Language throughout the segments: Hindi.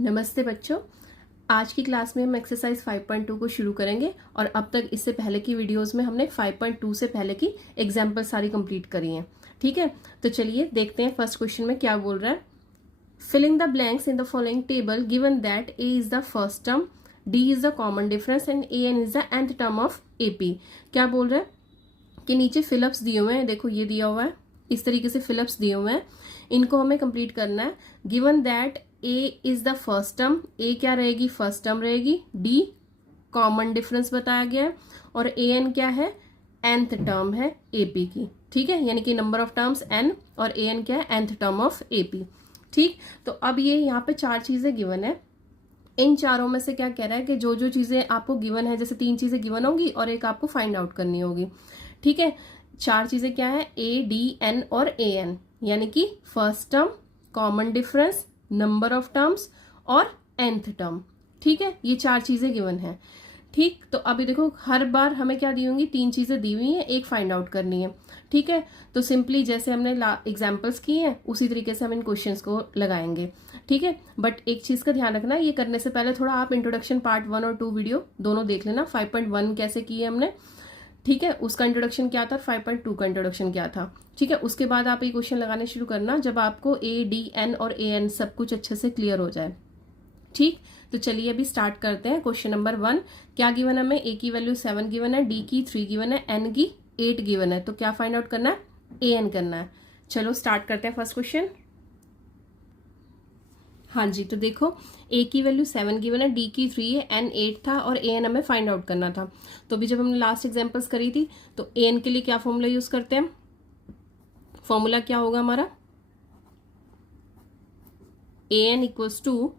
नमस्ते बच्चों। आज की क्लास में हम एक्सरसाइज 5.2 को शुरू करेंगे और अब तक इससे पहले की वीडियोस में हमने 5.2 से पहले की एग्जाम्पल सारी कंप्लीट करी हैं। ठीक है, तो चलिए देखते हैं फर्स्ट क्वेश्चन में क्या बोल रहा है। Filling the blanks in the following table given that a is the first term, d is the common difference and a n is the nth term of AP. क्या बोल रहा है कि नीचे फिलअप्स दिए हुए हैं, देखो ये दिया हुआ है, इस तरीके से फिलअप्स दिए हुए हैं, इनको हमें कंप्लीट करना है। Given that a is the first term, a क्या रहेगी, फर्स्ट टर्म रहेगी, डी कॉमन डिफरेंस बताया गया है और ए एन क्या है, nth टर्म है एपी की। ठीक है, यानी कि नंबर ऑफ टर्म्स n और ए एन क्या है, nth टर्म ऑफ एपी। ठीक, तो अब ये यहाँ पे चार चीजें गिवन है। इन चारों में से क्या कह रहा है कि जो जो चीजें आपको गिवन है, जैसे तीन चीजें गिवन होंगी और एक आपको फाइंड आउट करनी होगी। ठीक है, चार चीजें क्या है, ए डी एन और ए एन, यानी कि first term, common difference, number of terms और nth टर्म। ठीक है, ये चार चीजें गिवन है। ठीक, तो अभी देखो हर बार हमें क्या दी होंगी, तीन चीजें दी हुई हैं, एक फाइंड आउट करनी है। ठीक है, तो सिंपली जैसे हमने एग्जाम्पल्स किए हैं उसी तरीके से हम इन क्वेश्चंस को लगाएंगे। ठीक है, बट एक चीज का ध्यान रखना, ये करने से पहले थोड़ा आप इंट्रोडक्शन पार्ट 1 और 2 वीडियो दोनों देख लेना। 5.1 कैसे की है हमने, ठीक है, उसका इंट्रोडक्शन क्या था, 5.2 का इंट्रोडक्शन क्या था। ठीक है, उसके बाद आप ये क्वेश्चन लगाने शुरू करना जब आपको ए डी एन और ए एन सब कुछ अच्छे से क्लियर हो जाए। ठीक, तो चलिए अभी स्टार्ट करते हैं। क्वेश्चन नंबर 1 क्या गिवन है, हमें ए की वैल्यू 7 गिवन है, डी की 3 गिवन है, एन की 8 गिवन है। तो क्या फाइंड आउट करना है, ए एन करना है। चलो स्टार्ट करते हैं फर्स्ट क्वेश्चन। हाँ जी, तो देखो ए की वैल्यू 7 गिवन है, डी की 3 है, एन 8 था और ए एन हमें फाइंड आउट करना था। तो अभी जब हमने लास्ट एग्जांपल्स करी थी तो ए एन के लिए क्या फॉर्मूला यूज करते हैं, फॉर्मूला क्या होगा हमारा, a n equals to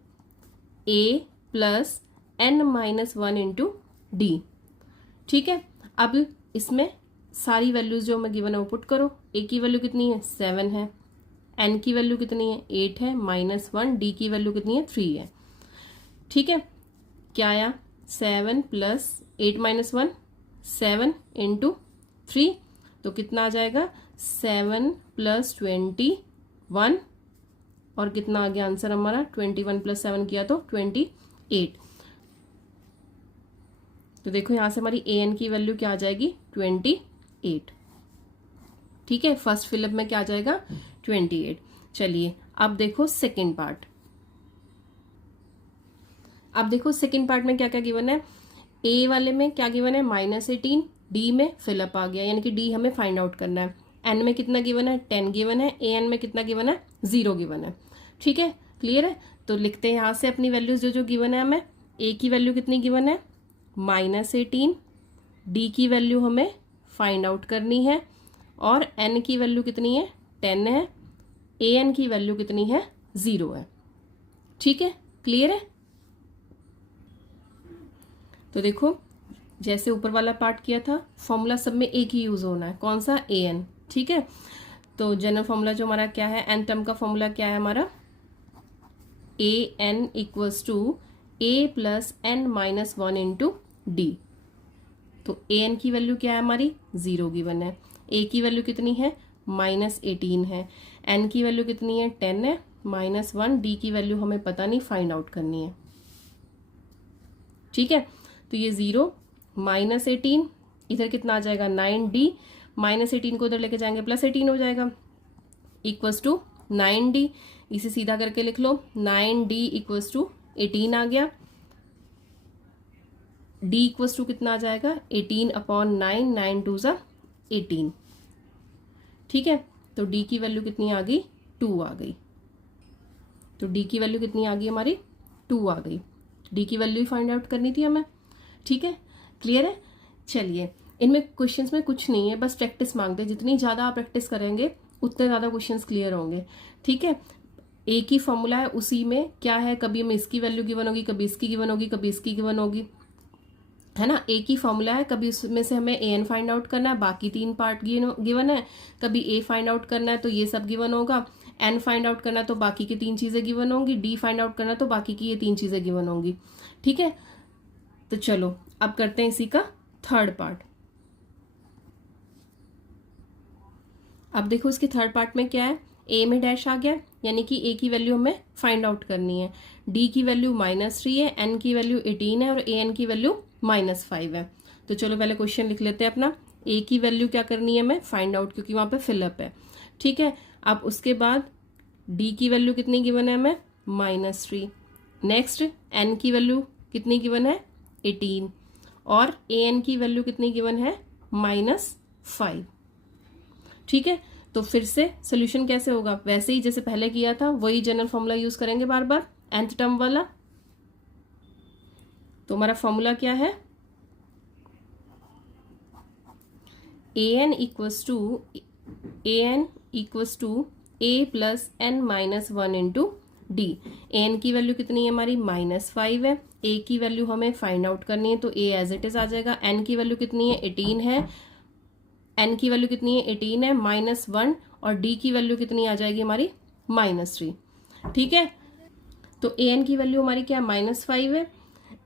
a plus n minus 1 into d. ठीक है, अब इसमें सारी वैल्यूज जो हमें गिवन है वो पुट करो। ए की वैल्यू कितनी है, 7 है, एन की वैल्यू कितनी है, 8 है, -1, डी की वैल्यू कितनी है, 3 है। ठीक है, क्या आया, 7 प्लस 8 माइनस 1, 7 इंटू 3, तो कितना आ जाएगा, 7 प्लस 21 और कितना आ गया आंसर हमारा, 21 प्लस 7 किया तो 28। तो देखो यहां से हमारी ए एन की वैल्यू क्या आ जाएगी, 28। ठीक है, फर्स्ट फिलअप में क्या आ जाएगा, 28। चलिए अब देखो सेकेंड पार्ट। अब देखो सेकेंड पार्ट में क्या क्या गिवन है, ए वाले में क्या गिवन है, -18, डी में फिलअप आ गया, यानी कि डी हमें फाइंड आउट करना है। एन में कितना गिवन है, 10 गिवन है, ए एन में कितना गिवन है, 0 गिवन है। ठीक है, क्लियर है। तो लिखते हैं यहां से अपनी वैल्यूज जो जो गिवन है हमें। ए की वैल्यू कितनी गिवन है, -18, डी की वैल्यू हमें फाइंड आउट करनी है और एन की वैल्यू कितनी है, 10 है, ए एन की वैल्यू कितनी है, 0 है। ठीक है, क्लियर है। तो देखो जैसे ऊपर वाला पार्ट किया था, फॉर्मूला सब में एक ही यूज होना है, कौन सा, ए एन। ठीक है, तो जनरल फॉर्मूला जो हमारा क्या है, एन टर्म का फॉर्मूला क्या है हमारा, a n equals to a plus n minus 1 into d. तो ए एन की वैल्यू क्या है हमारी, 0 गिवन है, ए की वैल्यू कितनी है, -18 है, एन की वैल्यू कितनी है, 10 है, -1, डी की वैल्यू हमें पता नहीं, फाइंड आउट करनी है। ठीक है, तो ये 0 -18, इधर कितना आ जाएगा, 9d, -18 को उधर लेके जाएंगे +18 हो जाएगा, इक्वल्स टू 9d। इसे सीधा करके लिख लो, 9d इक्वल्स टू 18 आ गया, d इक्वल्स टू कितना आ जाएगा, 18/9, 9 2 ज़ा 18। ठीक है, तो d की वैल्यू कितनी आ गई, 2 आ गई। तो d की वैल्यू कितनी आ गई हमारी, 2 आ गई। d की वैल्यू ही फाइंड आउट करनी थी हमें। ठीक है, क्लियर है। चलिए इनमें क्वेश्चंस में कुछ नहीं है, बस प्रैक्टिस मांगते हैं, जितनी ज़्यादा आप प्रैक्टिस करेंगे उतने ज़्यादा क्वेश्चंस क्लियर होंगे। ठीक है, एक ही फॉर्मूला है, उसी में क्या है, कभी हमें इसकी वैल्यू गिवन होगी, कभी इसकी गिवन होगी, कभी इसकी गिवन होगी, है ना। एक ही फॉर्मूला है, कभी उसमें से हमें ए एन फाइंड आउट करना है, बाकी 3 पार्ट गिवन है, कभी ए फाइंड आउट करना है तो ये सब गिवन होगा, एन फाइंड आउट करना है तो बाकी की 3 चीजें गिवन होंगी, डी फाइंड आउट करना है तो बाकी की ये 3 चीजें गिवन होंगी। ठीक है, तो चलो अब करते हैं इसी का थर्ड पार्ट। अब देखो इसके थर्ड पार्ट में क्या है, ए में डैश आ गया, यानी कि ए की वैल्यू हमें फाइंड आउट करनी है। डी की वैल्यू -3 है, एन की वैल्यू 18 है और ए एन की वैल्यू -5 है। तो चलो पहले क्वेश्चन लिख लेते हैं अपना। ए की वैल्यू क्या करनी है हमें फाइंड आउट, क्योंकि वहां पे फिलअप है। ठीक है, अब उसके बाद डी की वैल्यू कितनी गिवन है हमें, -3। नेक्स्ट एन की वैल्यू कितनी गिवन है, 18, और ए एन की वैल्यू कितनी गिवन है, -5। ठीक है, तो फिर से सोल्यूशन कैसे होगा, वैसे ही जैसे पहले किया था वही जनरल फॉर्मूला यूज करेंगे बार बार, nth टर्म वाला। तो हमारा फॉर्मूला क्या है, an equals to a plus n minus 1 into d. an की वैल्यू कितनी है हमारी, -5 है। a की वैल्यू हमें फाइंड आउट करनी है, तो a एज इट इज आ जाएगा। n की वैल्यू कितनी है, 18 है। n की वैल्यू कितनी है, 18 है, -1, और d की वैल्यू कितनी आ जाएगी हमारी, -3। ठीक है, तो an की वैल्यू हमारी क्या है, -5 है।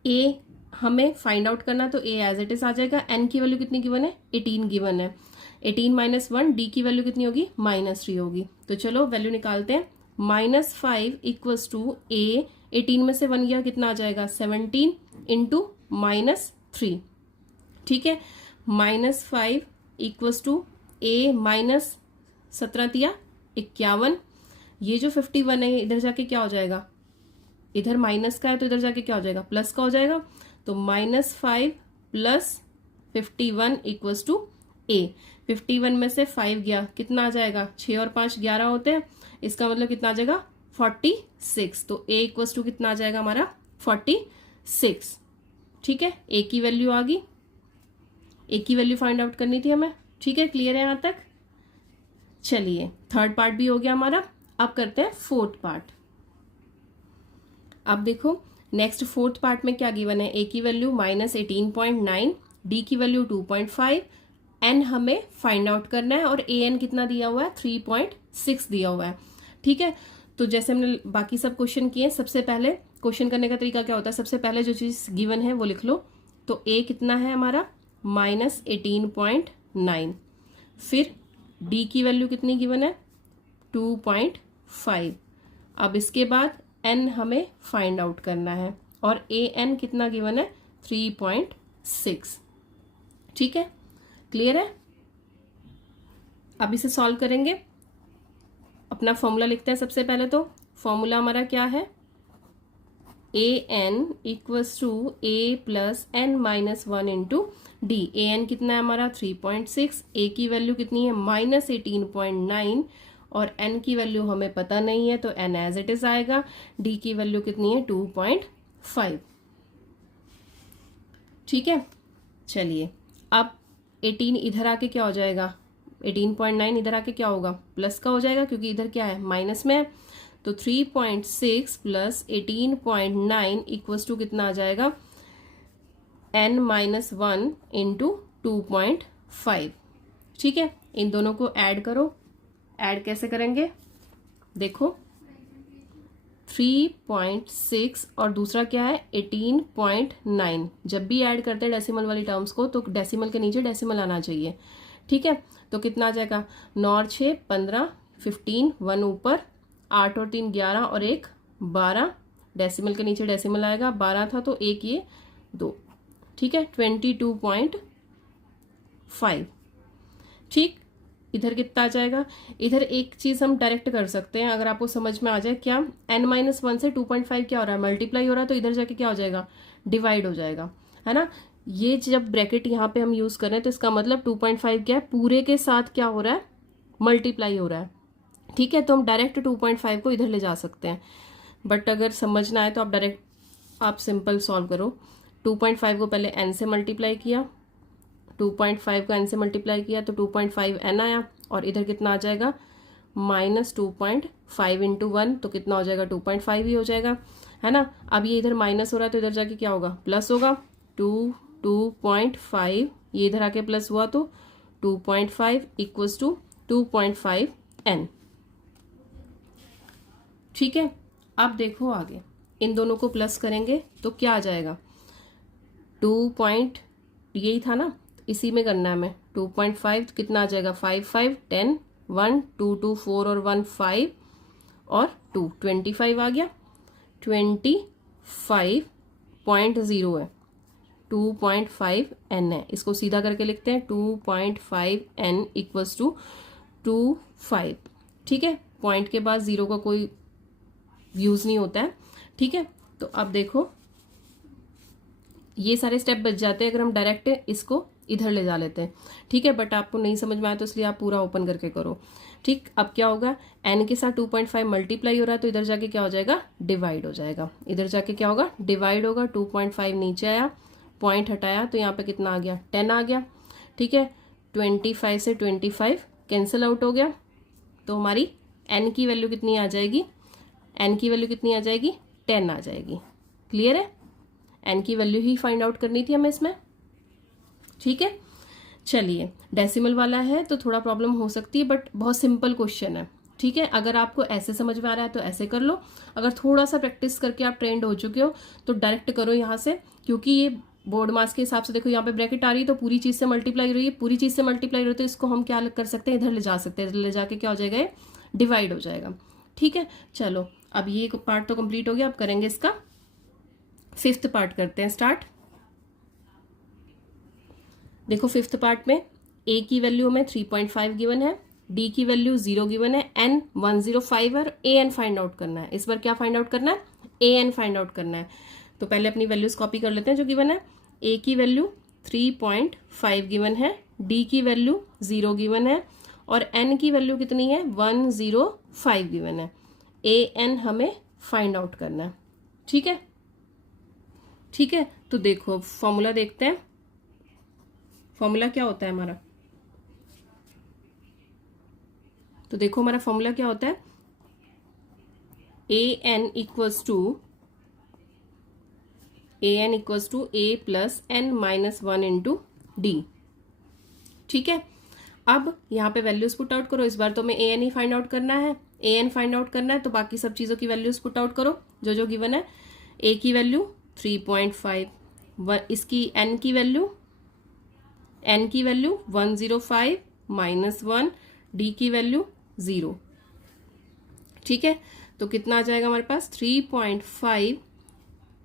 a हमें फाइंड आउट करना, तो a एज इट इज आ जाएगा। n की वैल्यू कितनी गिवन है, 18 गिवन है। 18 - 1, d की वैल्यू कितनी होगी, -3 होगी। तो चलो वैल्यू निकालते हैं। -5 इक्वल्स टू a, 18 में से 1 गया कितना आ जाएगा, 17 इंटू -3। ठीक है, -5 इक्वल्स टू a माइनस 17 तिया 51। ये जो 51 है इधर जाके क्या हो जाएगा, इधर माइनस का है तो इधर जाके क्या हो जाएगा, प्लस का हो जाएगा। तो -5 प्लस 51 इक्वल्स टू a। 51 में से 5 गया कितना आ जाएगा, 6 और 5 11 होते हैं, इसका मतलब कितना आ जाएगा, 46। तो a इक्वल्स टू कितना आ जाएगा हमारा, 46। ठीक है, a की वैल्यू आ गई, a की वैल्यू फाइंड आउट करनी थी हमें। ठीक है, क्लियर है यहां तक। चलिए थर्ड पार्ट भी हो गया हमारा, अब करते हैं फोर्थ पार्ट। अब देखो नेक्स्ट फोर्थ पार्ट में क्या गिवन है, a की वैल्यू -18.9, d की वैल्यू 2.5, n हमें फाइंड आउट करना है, और a n कितना दिया हुआ है, 3.6 दिया हुआ है। ठीक है, तो जैसे हमने बाकी सब क्वेश्चन किए, सबसे पहले क्वेश्चन करने का तरीका क्या होता है, सबसे पहले जो चीज गिवन है वो लिख लो। तो a कितना है हमारा, -18.9, फिर d की वैल्यू कितनी गिवन है, 2.5। अब इसके बाद n हमें फाइंड आउट करना है, और a n कितना गिवन है, 3.6। ठीक है, क्लियर है। अब इसे सॉल्व करेंगे, अपना फॉर्मूला लिखते हैं। सबसे पहले तो फॉर्मूला हमारा क्या है, an equals to a plus n minus 1 into d. an कितना है हमारा, 3.6, a की वैल्यू कितनी है, -18.9, और n की वैल्यू हमें पता नहीं है तो n एज इट इज आएगा। d की वैल्यू कितनी है, 2.5। ठीक है, चलिए अब 18 इधर आके क्या हो जाएगा, 18.9 इधर आके क्या होगा, प्लस का हो जाएगा, क्योंकि इधर क्या है, माइनस में है। तो 3.6 प्लस 18.9 इक्वल्स टू कितना आ जाएगा, n-1 इंटू 2.5। ठीक है, इन दोनों को ऐड करो। ऐड कैसे करेंगे, देखो 3.6 और दूसरा क्या है, 18.9। जब भी ऐड करते हैं डेसिमल वाली टर्म्स को तो डेसिमल के नीचे डेसिमल आना चाहिए। ठीक है, तो कितना आ जाएगा, 9 और 6 15, 15 1 ऊपर, 8 और 3 11 और 1 12, डेसिमल के नीचे डेसिमल आएगा, 12 था तो 1 ये 2। ठीक है, 22.5। ठीक, इधर कितना आ जाएगा, इधर एक चीज हम डायरेक्ट कर सकते हैं अगर आपको समझ में आ जाए, क्या n-1 से 2.5 क्या हो रहा है, मल्टीप्लाई हो रहा है, तो इधर जाके क्या हो जाएगा, डिवाइड हो जाएगा, है ना। ये जब ब्रैकेट यहाँ पे हम यूज करें तो इसका मतलब 2.5 क्या है, पूरे के साथ क्या हो रहा है, मल्टीप्लाई हो रहा है। ठीक है, तो हम डायरेक्ट 2.5 को इधर ले जा सकते हैं, बट अगर समझना है तो आप डायरेक्ट आप सिंपल सॉल्व करो। 2.5 को पहले n से मल्टीप्लाई किया, 2.5 को n से मल्टीप्लाई किया तो 2.5 n आया, और इधर कितना आ जाएगा, -2.5 इंटू 1, तो कितना हो जाएगा, 2.5 ही हो जाएगा, है ना। अब ये इधर माइनस हो रहा है तो इधर जाके क्या होगा, प्लस होगा। 2.5 ये इधर आके प्लस हुआ तो 2.5 इक्वल्स टू 2.5 n। ठीक है, अब देखो आगे इन दोनों को प्लस करेंगे तो क्या आ जाएगा, 2 यही था ना, इसी में करना है हमें। 2.5 तो कितना आ जाएगा, 5 5 10 1 2 2 4 और 1 5, और 2, 25 आ गया, 25.0 है, 2.5 n है। इसको सीधा करके लिखते हैं 2.5 n इक्वल्स टू 25। ठीक है, पॉइंट के बाद जीरो का कोई यूज नहीं होता है। ठीक है, तो अब देखो ये सारे स्टेप बच जाते हैं अगर हम डायरेक्ट इसको इधर ले जा लेते हैं। ठीक है, बट आपको नहीं समझ में आया तो इसलिए आप पूरा ओपन करके करो। ठीक, अब क्या होगा, n के साथ 2.5 मल्टीप्लाई हो रहा है तो इधर जाके क्या हो जाएगा, डिवाइड हो जाएगा। इधर जाके क्या होगा, डिवाइड होगा। 2.5 नीचे आया, पॉइंट हटाया तो यहाँ पे कितना आ गया, 10 आ गया। ठीक है, 25 से 25 कैंसिल आउट हो गया, तो हमारी n की वैल्यू कितनी आ जाएगी, n की वैल्यू कितनी आ जाएगी, 10 आ जाएगी। क्लियर है, n की वैल्यू ही फाइंड आउट करनी थी हमें इसमें। ठीक है, चलिए डेसिमल वाला है तो थोड़ा प्रॉब्लम हो सकती है, बट बहुत सिंपल क्वेश्चन है। ठीक है, अगर आपको ऐसे समझ में आ रहा है तो ऐसे कर लो, अगर थोड़ा सा प्रैक्टिस करके आप ट्रेंड हो चुके हो तो डायरेक्ट करो यहाँ से, क्योंकि ये बोर्ड मास के हिसाब से देखो यहाँ पे ब्रैकेट आ रही है तो पूरी चीज से मल्टीप्लाई हो रही है, पूरी चीज से मल्टीप्लाई हो रही है, तो इसको हम क्या कर सकते हैं, इधर ले जा सकते हैं, इधर ले जाके क्या हो जाएगा, डिवाइड हो जाएगा। ठीक है, चलो अब ये पार्ट तो कंप्लीट हो गया, अब करेंगे इसका 5th पार्ट करते हैं स्टार्ट। देखो 5th पार्ट में a की वैल्यू हमें 3.5 गिवन है, d की वैल्यू 0 गिवन है, n 105 और an फाइंड आउट करना है। इस बार क्या फाइंड आउट करना है, an फाइंड आउट करना है। तो पहले अपनी वैल्यूज कॉपी कर लेते हैं जो गिवन है। a की वैल्यू 3.5 गिवन है, d की वैल्यू 0 गिवन है और n की वैल्यू कितनी है, 105 गिवन है। an हमें फाइंड आउट करना है। ठीक है, ठीक है, तो देखो फॉर्मूला देखते हैं। फॉर्मूला क्या होता है हमारा, तो देखो हमारा फॉर्मूला क्या होता है, an equals to a plus n minus 1 into d. ठीक है, अब यहाँ पे वैल्यूज पुट आउट करो। इस बार तो हमें an ही फाइंड आउट करना है, an फाइंड आउट करना है, तो बाकी सब चीजों की वैल्यूज पुट आउट करो जो जो गिवन है। a की वैल्यू 3.5, इसकी n की वैल्यू 105 माइनस 1, d की वैल्यू 0। ठीक है, तो कितना आ जाएगा हमारे पास 3.5,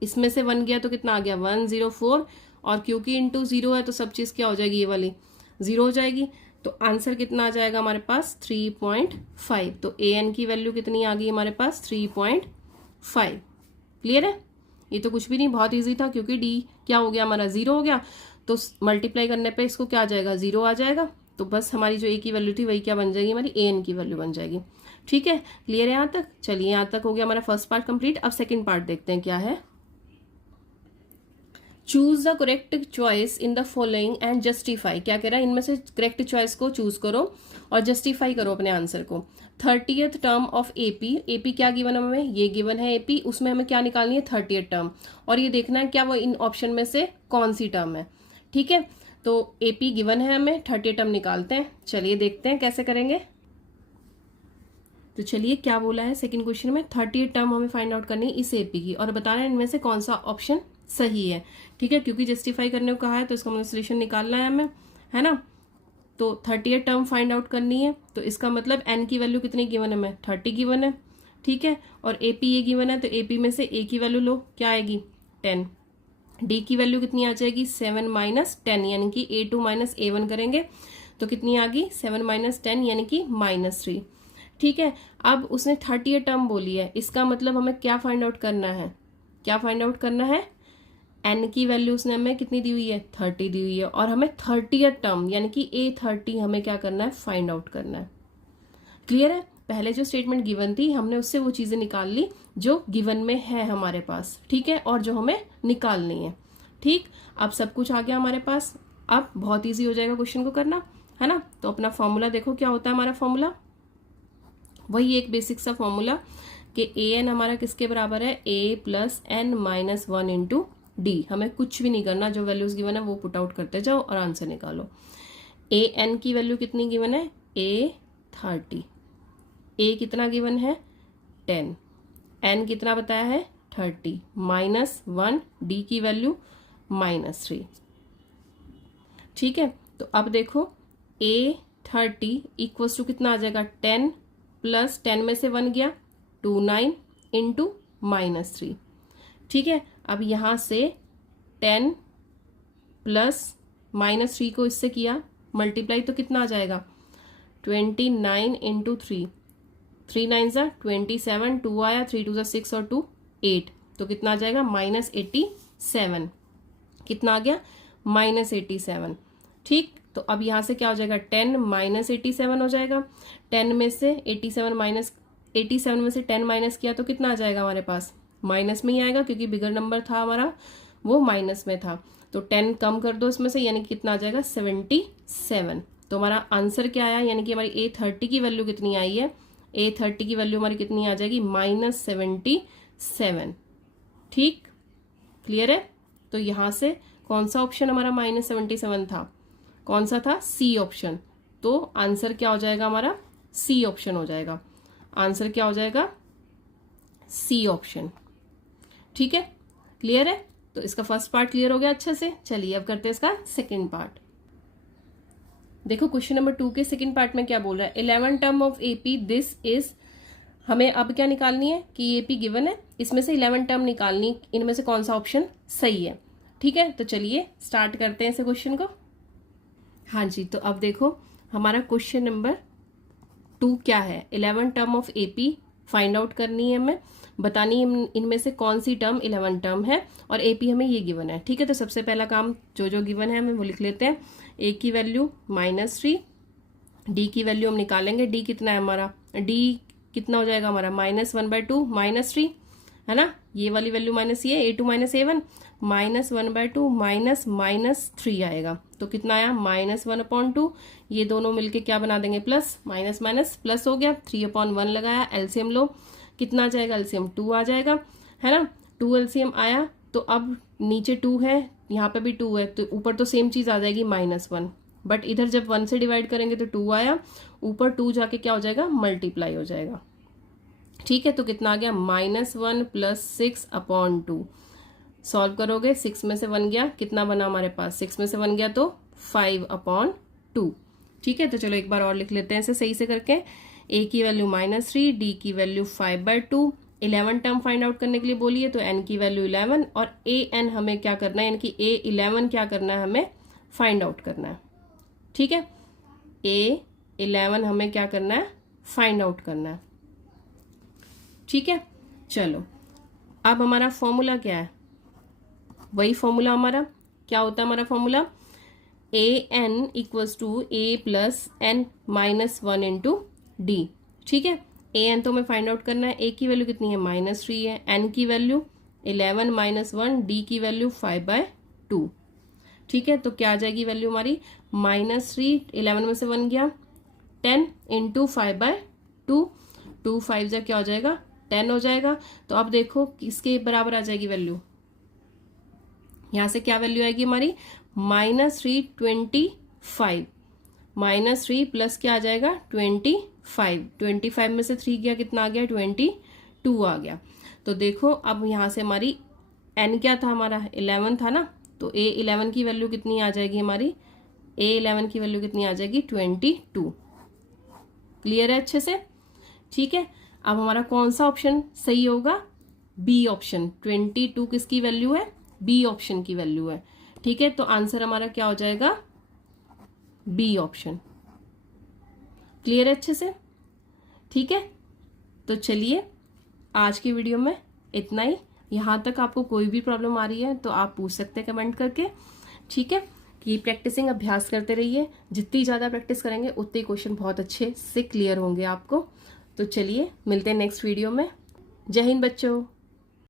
इसमें से 1 गया तो कितना आ गया 104, और क्योंकि इंटू 0 है तो सब चीज क्या हो जाएगी, ये वाली 0 हो जाएगी। तो आंसर कितना आ जाएगा हमारे पास 3.5। तो an की वैल्यू कितनी आ गई हमारे पास 3.5। क्लियर है, ये तो कुछ भी नहीं, बहुत इजी था, क्योंकि d क्या हो गया हमारा 0 हो गया, तो मल्टीप्लाई करने पे इसको क्या आ जाएगा, 0 आ जाएगा। तो बस हमारी जो a की वैल्यू थी वही क्या बन जाएगी, हमारी an की वैल्यू बन जाएगी। ठीक है, क्लियर है यहाँ तक। चलिए यहाँ तक हो गया हमारा फर्स्ट पार्ट कंप्लीट। अब सेकंड पार्ट देखते हैं क्या है। Choose the correct choice in the following and justify. क्या कह रहा है, इनमें से करेक्ट चॉइस को चूज करो और जस्टिफाई करो अपने आंसर को। 30th term of AP, AP क्या गिवन है हमें, ये गिवन है एपी, उसमें हमें क्या निकालनी है 30th टर्म, और ये देखना है क्या वो इन ऑप्शन में से कौन सी टर्म है। ठीक है, तो एपी गिवन है हमें, 30th टर्म निकालते हैं। चलिए देखते हैं कैसे करेंगे। तो चलिए क्या बोला है सेकंड क्वेश्चन में, 30th टर्म हमें फाइंड आउट करनी है इस एपी की, और बताना है इनमें से कौन सा ऑप्शन सही है। ठीक है, क्योंकि जस्टिफाई करने को कहा है तो इसका मतलब सोल्यूशन निकालना है हमें, है ना। तो 30th टर्म फाइंड आउट करनी है, तो इसका मतलब n की वैल्यू कितनी गिवन है हमें, 30 गिवन है। ठीक है, और एपी ये गिवन है, तो एपी में से a की वैल्यू लो, क्या आएगी 10, d की वैल्यू कितनी आ जाएगी 7 माइनस 10, यानी कि a2 माइनस a1 करेंगे तो कितनी आ गई 7 माइनस 10 यानी कि -3। ठीक है, अब उसने 30th टर्म बोली है, इसका मतलब हमें क्या फाइंड आउट करना है, क्या फाइंड आउट करना है, n की वैल्यू उसने हमें कितनी दी हुई है 30 दी हुई है, और हमें 30th टर्म यानी कि a30 हमें क्या करना है, फाइंड आउट करना है। क्लियर है, पहले जो स्टेटमेंट गिवन थी हमने उससे वो चीजें निकाल ली जो गिवन में है हमारे पास। ठीक है, और जो हमें निकालनी है। ठीक, अब सब कुछ आ गया हमारे पास, अब बहुत ईजी हो जाएगा क्वेश्चन को करना, है ना। तो अपना फॉर्मूला देखो क्या होता है हमारा फॉर्मूला, वही एक बेसिक सा फॉर्मूला कि an हमारा किसके बराबर है, a plus n minus 1 into D. हमें कुछ भी नहीं करना, जो वैल्यूज गिवन है वो पुट आउट करते जाओ और आंसर निकालो। an की वैल्यू कितनी गिवन है, a30, a कितना गिवन है 10, n कितना बताया है 30, माइनस 1, d की वैल्यू -3। ठीक है, तो अब देखो a30 इक्वल्स टू कितना आ जाएगा 10 प्लस 10 में से 1 गया 29 इंटू -3। ठीक है, अब यहाँ से 10 प्लस -3 को इससे किया मल्टीप्लाई तो कितना आ जाएगा 29 इंटू 3, 3 9 ज़ा 27, 2 आया, 3 2 ज़ा 6 और 2 8, तो कितना आ जाएगा -87। कितना आ गया -87। ठीक, तो अब यहाँ से क्या हो जाएगा 10 -87 हो जाएगा। 10 में से 87 में से 10 माइनस किया तो कितना आ जाएगा हमारे पास माइनस में ही आएगा, क्योंकि बिगर नंबर था हमारा वो माइनस में था। तो 10 कम कर दो इसमें से, यानी कि कितना आ जाएगा 77। तो हमारा आंसर क्या आया, यानी कि हमारी A30 की वैल्यू कितनी आई है, A30 की वैल्यू हमारी कितनी आ जाएगी -77। ठीक, क्लियर है। तो यहाँ से कौन सा ऑप्शन हमारा -77 था, कौन सा था, सी ऑप्शन। तो आंसर क्या हो जाएगा हमारा सी ऑप्शन हो जाएगा। आंसर क्या हो जाएगा सी ऑप्शन। ठीक है, क्लियर है। तो इसका फर्स्ट पार्ट क्लियर हो गया अच्छे से। चलिए अब करते हैं इसका सेकंड पार्ट। देखो क्वेश्चन नंबर 2 के सेकंड पार्ट में क्या बोल रहा है, 11 term of AP this is. हमें अब क्या निकालनी है कि एपी गिवन है, इसमें से 11 टर्म निकालनी, इनमें से कौन सा ऑप्शन सही है। ठीक है, तो चलिए स्टार्ट करते हैं इस क्वेश्चन को। हाँ जी, तो अब देखो हमारा क्वेश्चन नंबर 2 क्या है, 11 term of AP find out करनी है, हमें बतानी है इनमें से कौन सी टर्म 11 टर्म है, और एपी हमें ये गिवन है। ठीक है, तो सबसे पहला काम जो जो गिवन है हमें वो लिख लेते हैं। ए की वैल्यू -3, डी की वैल्यू हम निकालेंगे, डी कितना है हमारा, डी कितना हो जाएगा हमारा -1/2 -3 है ना, ये वाली वैल्यू माइनस ये A2 - A1 -1/2 -3 आएगा, तो कितना आया -1/2। ये दोनों मिलके क्या बना देंगे प्लस, माइनस माइनस प्लस हो गया, 3/1 लगाया, एलसीएम लो, कितना आ जाएगा एलसीएम 2 आ जाएगा, है ना। 2 एलसीएम आया, तो अब नीचे 2 है, यहाँ पे भी 2 है, तो ऊपर तो सेम चीज आ जाएगी -1, बट इधर जब 1 से डिवाइड करेंगे तो 2 आया, ऊपर 2 जाके क्या हो जाएगा मल्टीप्लाई हो जाएगा। ठीक है, तो कितना आ गया -1 + 6/2। सॉल्व करोगे, 6 में से 1 गया, कितना बना हमारे पास, 6 में से 1 गया तो 5/2। ठीक है, तो चलो एक बार और लिख लेते हैं इसे सही से करके। ए की वैल्यू -3, डी की वैल्यू 5/2, 11 टर्म फाइंड आउट करने के लिए बोलिए तो एन की वैल्यू 11, और ए एन हमें क्या करना है, यानी कि A11 क्या करना है, हमें फाइंड आउट करना है। ठीक है, A11 हमें क्या करना है, फाइंड आउट करना है। ठीक है, चलो अब हमारा फॉर्मूला क्या है, वही फॉर्मूला हमारा क्या होता है, हमारा formula AN = A + N - 1 × D। ठीक है, AN तो हमें फाइंड आउट करना है, A की वैल्यू कितनी है -3 है, N की वैल्यू 11 - 1, D की वैल्यू 5/2। ठीक है, तो क्या आ जाएगी वैल्यू हमारी -3, 11 में से 1 गया, 10 × 5/2, 2 5 जा क्या हो जाएगा 10 हो जाएगा। तो अब देखो किसके बराबर आ जाएगी वैल्यू, यहां से क्या वैल्यू आएगी हमारी -3 25, -3 प्लस क्या आ जाएगा 25, 25 में से 3 गया, कितना आ गया 22 आ गया। तो देखो अब यहां से हमारी n क्या था हमारा 11 था ना, तो A11 की वैल्यू कितनी आ जाएगी हमारी, A11 की वैल्यू कितनी आ जाएगी 22। क्लियर है अच्छे से। ठीक है, अब हमारा कौन सा ऑप्शन सही होगा, बी ऑप्शन। 22 किसकी वैल्यू है, बी ऑप्शन की वैल्यू है। ठीक है, तो आंसर हमारा क्या हो जाएगा बी ऑप्शन। क्लियर है अच्छे से। ठीक है, तो चलिए आज की वीडियो में इतना ही। यहां तक आपको कोई भी प्रॉब्लम आ रही है तो आप पूछ सकते हैं कमेंट करके। ठीक है, कि प्रैक्टिसिंग अभ्यास करते रहिए, जितनी ज्यादा प्रैक्टिस करेंगे उतने क्वेश्चन बहुत अच्छे से क्लियर होंगे आपको। तो चलिए मिलते हैं नेक्स्ट वीडियो में। जय हिंद बच्चों।